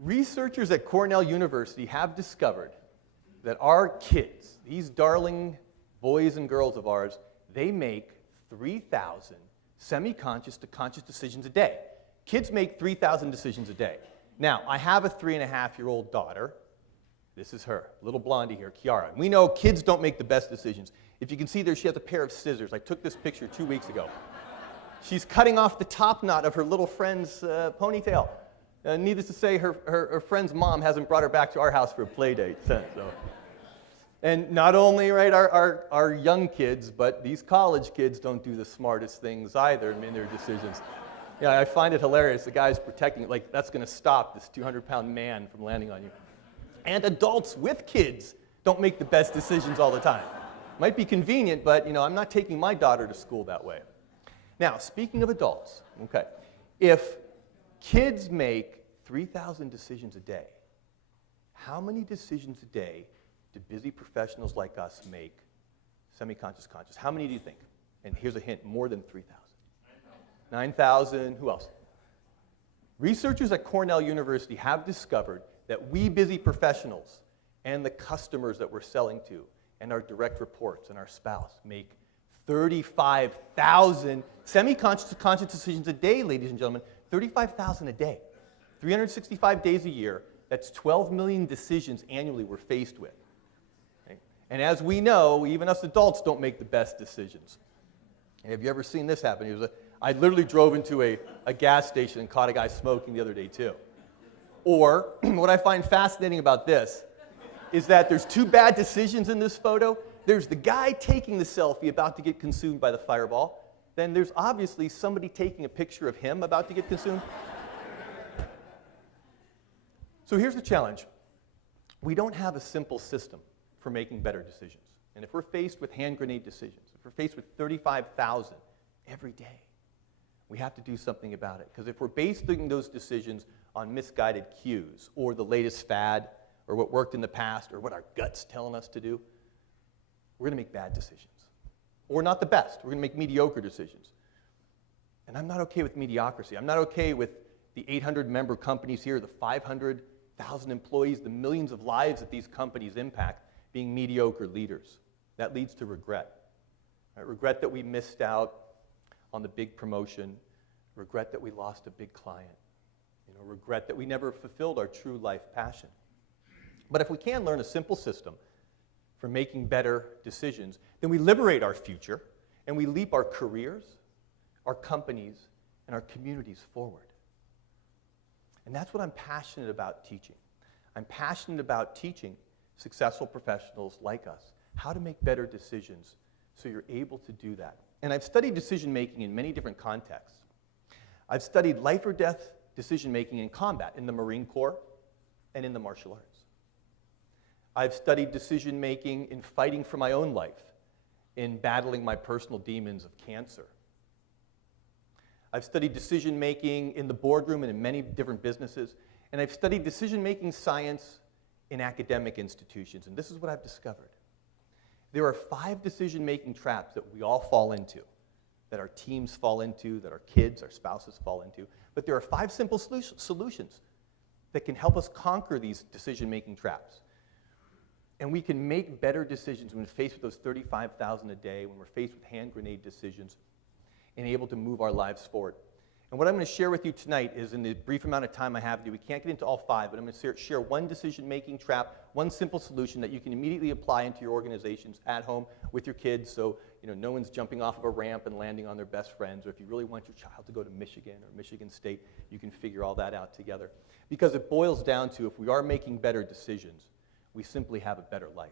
Researchers at Cornell University have discovered that our kids, these darling boys and girls of ours, they make 3,000 semi-conscious to conscious decisions a day. Kids make 3,000 decisions a day. Now, I have a 3.5-year-old daughter. This is her, little blondie here, Kiara. We know kids don't make the best decisions. If you can see there, she has a pair of scissors. I took this picture 2 weeks ago. She's cutting off the top knot of her little friend's ponytail. Needless to say, her friend's mom hasn't brought her back to our house for a play date since. So. And not only right, our young kids, but these college kids don't do the smartest things either in their decisions. Yeah, I find it hilarious. The guy's protecting it, like that's going to stop this 200-pound man from landing on you. And adults with kids don't make the best decisions all the time. Might be convenient, but I'm not taking my daughter to school that way. Now, speaking of adults, okay, if kids make 3,000 decisions a day, how many decisions a day do busy professionals like us make semi-conscious, conscious? How many do you think? And here's a hint, more than 3,000. 9,000, who else? Researchers at Cornell University have discovered that we busy professionals and the customers that we're selling to and our direct reports and our spouse make 35,000 semi-conscious to conscious decisions a day, ladies and gentlemen. 35,000 a day. 365 days a year, that's 12 million decisions annually we're faced with. Okay? And as we know, even us adults don't make the best decisions. And have you ever seen this happen? I literally drove into a gas station and caught a guy smoking the other day too. Or, what I find fascinating about this is that there's two bad decisions in this photo. There's the guy taking the selfie about to get consumed by the fireball. Then there's obviously somebody taking a picture of him about to get consumed. So here's the challenge. We don't have a simple system for making better decisions. And if we're faced with hand grenade decisions, if we're faced with 35,000 every day, we have to do something about it. Because if we're basing those decisions on misguided cues or the latest fad or what worked in the past or what our gut's telling us to do, we're going to make bad decisions. Or not the best. We're going to make mediocre decisions. And I'm not okay with mediocrity. I'm not okay with the 800-member companies here, the 500,000 employees, the millions of lives that these companies impact being mediocre leaders. That leads to regret. Right? Regret that we missed out on the big promotion. Regret that we lost a big client. Regret that we never fulfilled our true life passion. But if we can learn a simple system for making better decisions, then we liberate our future and we leap our careers, our companies, and our communities forward. And that's what I'm passionate about teaching. I'm passionate about teaching successful professionals like us how to make better decisions so you're able to do that. And I've studied decision-making in many different contexts. I've studied life or death decision-making in combat, in the Marine Corps and in the martial arts. I've studied decision-making in fighting for my own life, in battling my personal demons of cancer. I've studied decision-making in the boardroom and in many different businesses, and I've studied decision-making science in academic institutions, and this is what I've discovered. There are 5 decision-making traps that we all fall into, that our teams fall into, that our kids, our spouses fall into, but there are 5 simple solutions that can help us conquer these decision-making traps. And we can make better decisions when we're faced with those 35,000 a day, when we're faced with hand grenade decisions, and able to move our lives forward. And what I'm going to share with you tonight is, in the brief amount of time I have to, we can't get into all 5, but I'm going to share one decision-making trap, one simple solution that you can immediately apply into your organizations at home with your kids, so no one's jumping off of a ramp and landing on their best friends, or if you really want your child to go to Michigan or Michigan State, you can figure all that out together. Because it boils down to, if we are making better decisions, we simply have a better life.